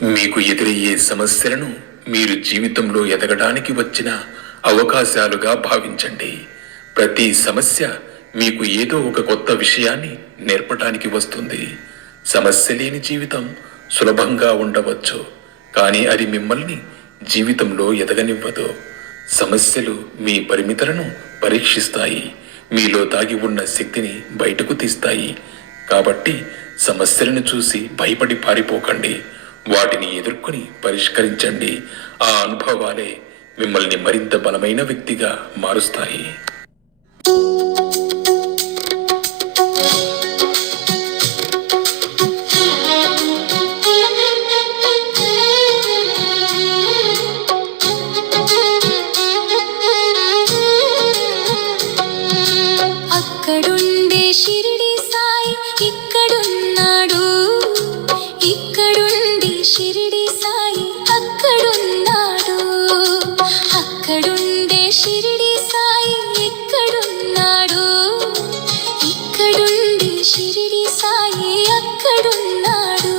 మీకు ఎదురయ్యే సమస్యలను మీరు జీవితంలో ఎదగడానికి వచ్చిన అవకాశాలుగా భావించండి. ప్రతి సమస్య మీకు ఏదో ఒక కొత్త విషయాన్ని నేర్పటానికి వస్తుంది. సమస్య లేని జీవితం సులభంగా ఉండవచ్చు, కానీ అది మిమ్మల్ని జీవితంలో ఎదగనివ్వదు. సమస్యలు మీ పరిమితులను పరీక్షిస్తాయి, మీలో దాగి ఉన్న శక్తిని బయటకు తీస్తాయి. కాబట్టి సమస్యలను చూసి భయపడి పారిపోకండి, వాటిని ఎదుర్కొని పరిష్కరించండి. ఆ అనుభవాలే మిమ్మల్ని మరింత బలమైన వ్యక్తిగా మారుస్తాయి. అక్కడుండే షిరిడి సాయి ఇక్కడున్నాడు, ఇక్కడుండే షిరిడి సాయి అక్కడున్నాడు. అక్కడుండే షిరిడి సాయి ఇక్కడున్నాడు, ఇక్కడుండే షిరిడి సాయి అక్కడున్నాడు.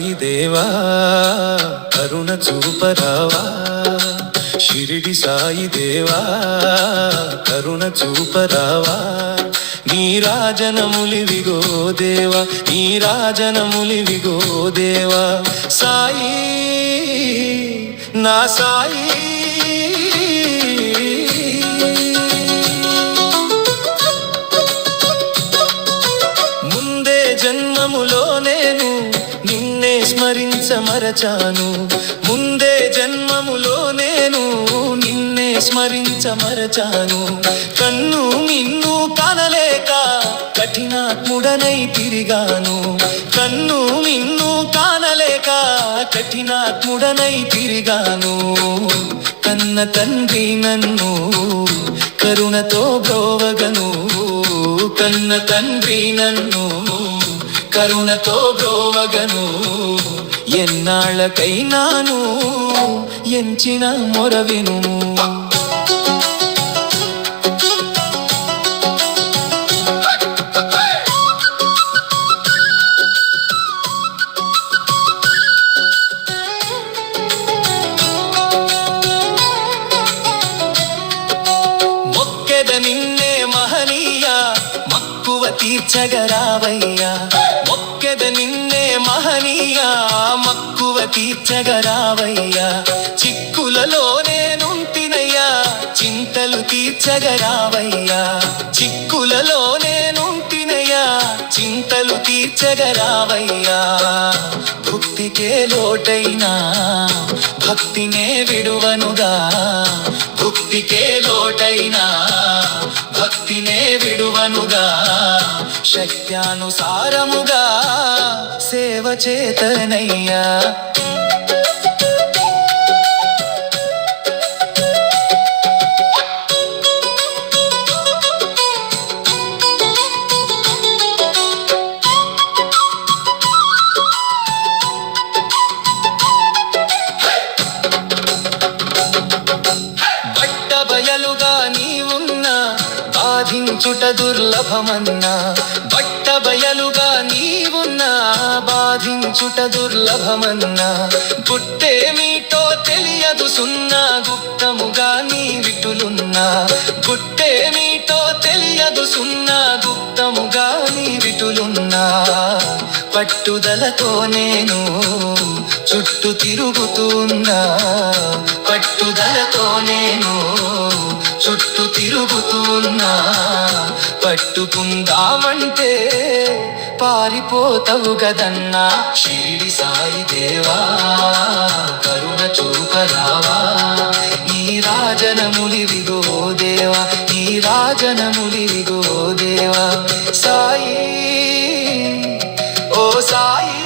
సాయి దేవా కరుణ చూపరావా షిరిడి సాయి దేవా కరుణ చూపరావా నీరాజనములివిగో దేవా నీరాజనములివిగో దేవా సాయి నా సాయి ముందే జన్మములో నేను నిన్నే స్మరించమరచాను ముందే జన్మములో నేను నిన్నే స్మరించమరచాను కన్ను నిన్ను కానలేక కఠినాత్ముడనై తిరిగాను కన్ను నిన్ను కానలేక కఠినాత్ముడనై తిరిగాను కన్న తండ్రి నన్ను కరుణతో బ్రోవగను కన్న తండ్రి నన్ను కరుణతో బ్రోవగను ఎన్నాళ్ళకైనాను ఎంచిన మొరవిను మొక్కెద నిన్నే మహనీయ మక్కువ తీర్చగరావయ్యా మొక్కెద నిన్నే మహనీయ మక్కువ తీర్చగరావయ్యా చిక్కులలో నేనుంటినయ్యా చింతలు తీర్చగరావయ్యా చిక్కులలో నేనుంటినయ్యా చింతలు తీర్చగరావయ్యా భక్తికే లోటైనా భక్తినే విడువనుగా భక్తికే లోటైనా భక్తినే విడువనుగా శక్త్యానుసారముగా సేవ చేతనయ్యా బట్టబయలుగా నీవున్నా బాధించుట దుర్లభమన్నా బట్టబయలుగా నీవున్నా బాధించుట దుర్లభమన్నా గుట్టేమీటో తెలియదు సున్నా గుప్తముగా నీ విటులున్నా గుట్టేమీటో తెలియదు సున్నా గుప్తముగా నీ విటులున్నా పట్టుదలతో నేను చుట్టూ తిరుగుతున్నా పట్టుదలతో నేను చుట్టూ తిరుగుతున్నా పట్టుకుందామంటే పారిపోతావు గదన్నా షిరిడి సాయి దేవా కరుణ చూపరావా ఈ రాజనములివిగో దేవా ఈ రాజనములివిగో దేవా సాయి ఓ సాయి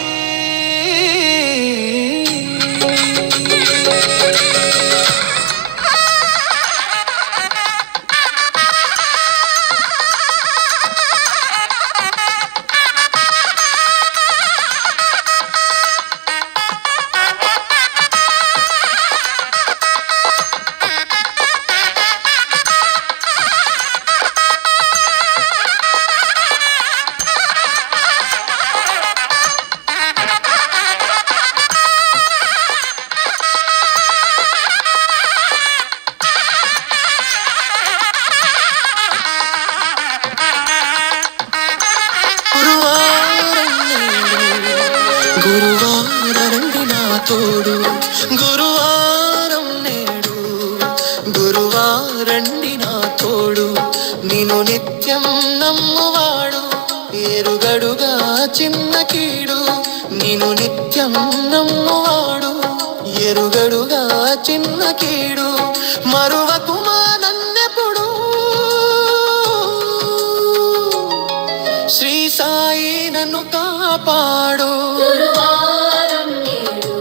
గురువారండి నా తోడు గురువారం నేడు గురువారండి నా తోడు నిన్ను నిత్యం నమ్మువాడు ఎరుగడుగా చిన్న కీడు నిన్ను నిత్యం నమ్మువాడు ఎరుగడుగా చిన్న కీడు మరువకుమా నన్నెప్పుడు శ్రీ సాయి నన్ను కాపాడు గురువారం నేడు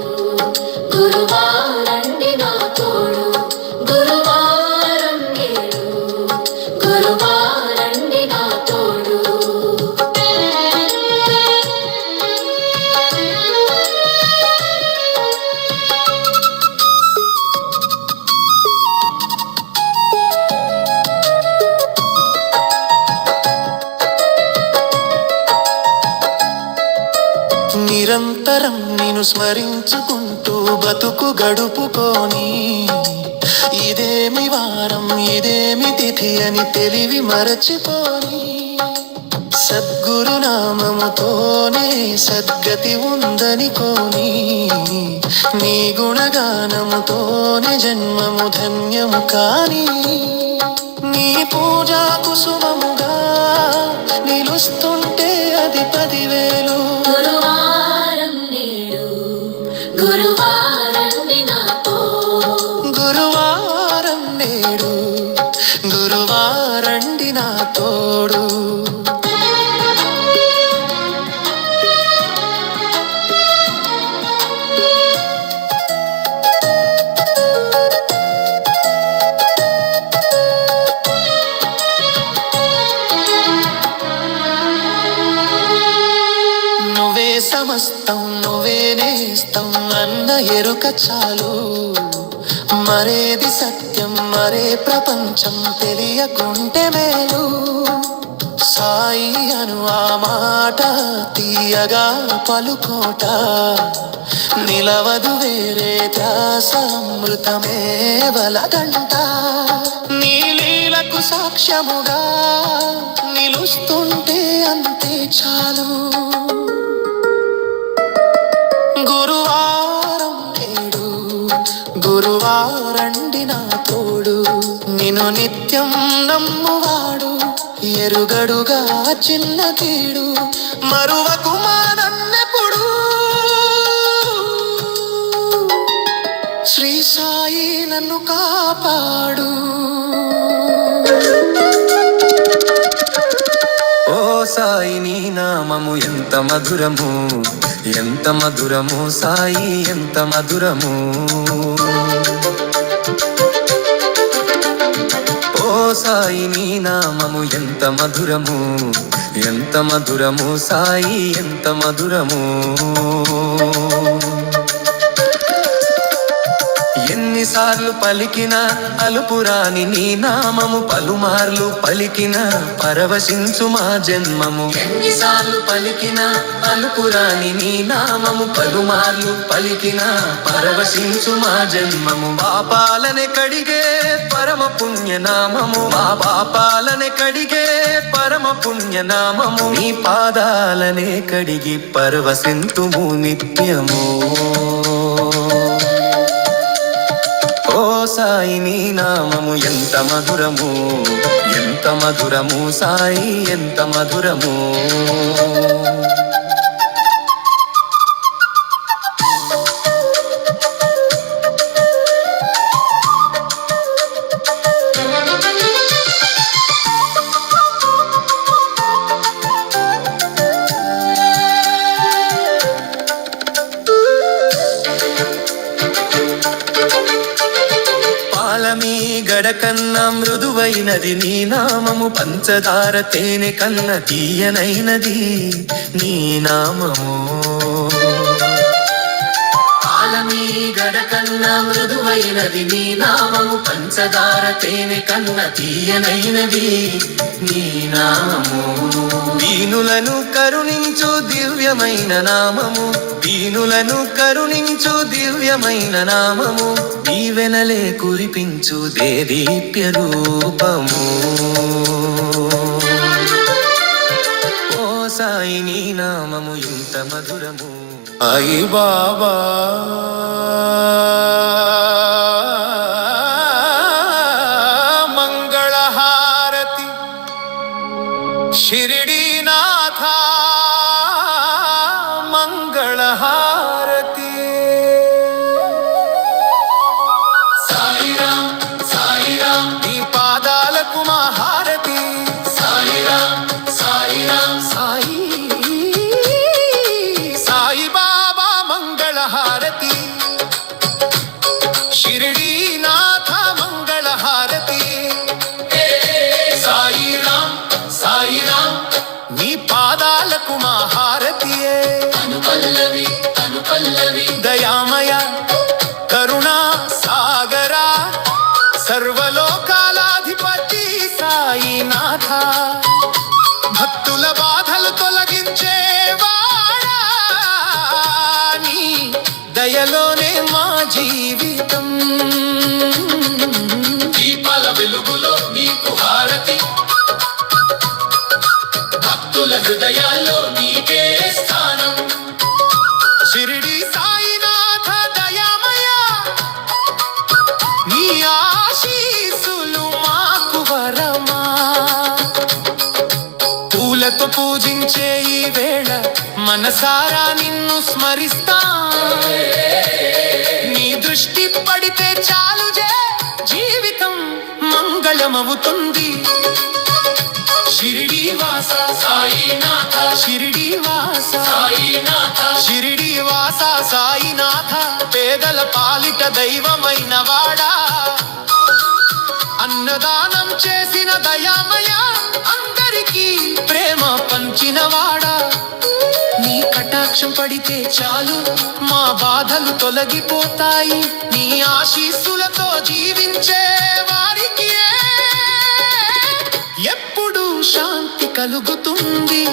గురువారండి నా తోడు గురువారం నేడు గురువారండి నా తోడు స్మరించుకుంటూ బతుకు గడుపుకొని ఇదేమి వారం ఇదేమి తిథి అని తెలివి మరచిపోని సద్గురునామముతోనే సద్గతి ఉందని కోని నీ గుణగానముతోనే జన్మము ధన్యము కాని నీ పూజా కుసుమముగా నిలుస్తుంటే అది 10,000 గురువారం నేడు గురువారండి నాతో గురువారం నేడు గురువారండి నా తోడు నువ్వే సమస్తం నువ్వే నేస్తం అన్న ఎరుక చాలు మరేది సత్యం మరే ప్రపంచం తెలియకుంటే మేలు సాయి అను ఆ మాట తీయగా పలుకోట నిలవదు వేరే ధ్యాస అమృతమే వలదంట నీ లీలకు సాక్ష్యముగా నిలుస్తుంటే అంతే చాలు గురువారం నేడు గురువారండి నా తోడు నిన్ను నిత్యం నమ్మువాడు ఎరుగడుగా చిన్న కీడు మరువకు మానన్నెప్పుడు శ్రీ సాయి నన్ను కాపాడు ఓ సాయి నీ నామము ఎంత మధురము ఎంత మధురము సాయి ఎంత మధురము ఓ సాయి నీ నామము ఎంత మధురము ఎంత మధురము సాయి ఎంత మధురము ఎన్నిసార్లు పలికిన అలుపురాని నీ నామము పలుమార్లు పలికిన పరవశించు మా జన్మము ఎన్నిసార్లు పలికిన అలుపురాని నీ నామము పలుమార్లు పలికిన పరవశించు మా జన్మము పాపాలనే కడిగే పరమ పుణ్యనామము మా పాపాలనే కడిగే పరమ పుణ్యనామము నీ పాదాలనే కడిగి పరవశింతుము నిత్యము ఓ సాయి నీ నామము ఎంత మధురము ఎంత మధురము సాయి ఎంత మధురము పాలమీ గడకన్నా మృదువైనది నీ నామము పంచదార తేనె కన్న తీయనైనది నీ నామము పాలమీ గడకన్నా మృదువైనది నీ నామము పంచదార తేనె కన్న తీయనైనది నీ నామము దీనులను కరుణించు దివ్యమైన నామము దీనులను కరుణించు దివ్యమైన నామము దీవెనలే కురిపించు దేదీప్య రూపము ఓ సాయి నీ నామము ఇంత మధురము సాయి బాబా మంగళహారతి షిరిడీనాథ మంగళహారతి సాయిరాం సాయిరాం నీ పాదాలకు మా హారతి సాయిరాం సాయిరాం సాయి సాయి బాబా మంగళహారతి షిరిడీనాథ మంగళహారతి సాయిరాం సాయిరాం నీ పాదాలకు మా హారతియే అనుపల్లవి అనుపల్లవి దయామయ కరుణా సాగరా సర్వలోకాలాధిపతి సాయినాథ భక్తుల బాధలు తొలగించేవాడా నీ దయలోనే మా జీవితం. దీపాల వెలుగులో నీకు హారతి, భక్తుల హృదయాల్లో నీకే స్థానం. షిరిడి సాయినాథ దయామయ, నీ ఆశీస్సులు మాకు వరమా. పూలతో పూజించే ఈ వేళ మనసారా నిన్ను స్మరిస్తా. నీ దృష్టి పడితే చాలు జీవితం మంగళమవుతుంది. షిరిడి వాస సాయినాథ, షిరిడి వాస, సాయినాథ, షిరిడి వాస సాయినాథ, పేదల పాలిట దైవమైన వాడా, అన్నదానం చేసిన దయామయ, అందరికీ ప్రేమ పంచిన వాడా. నీ కటాక్షం పడితే చాలు మా బాధలు తొలగిపోతాయి. నీ ఆశీస్సులతో జీవించే వారికి ఎప్పుడు శాంతి కలుగుతుంది.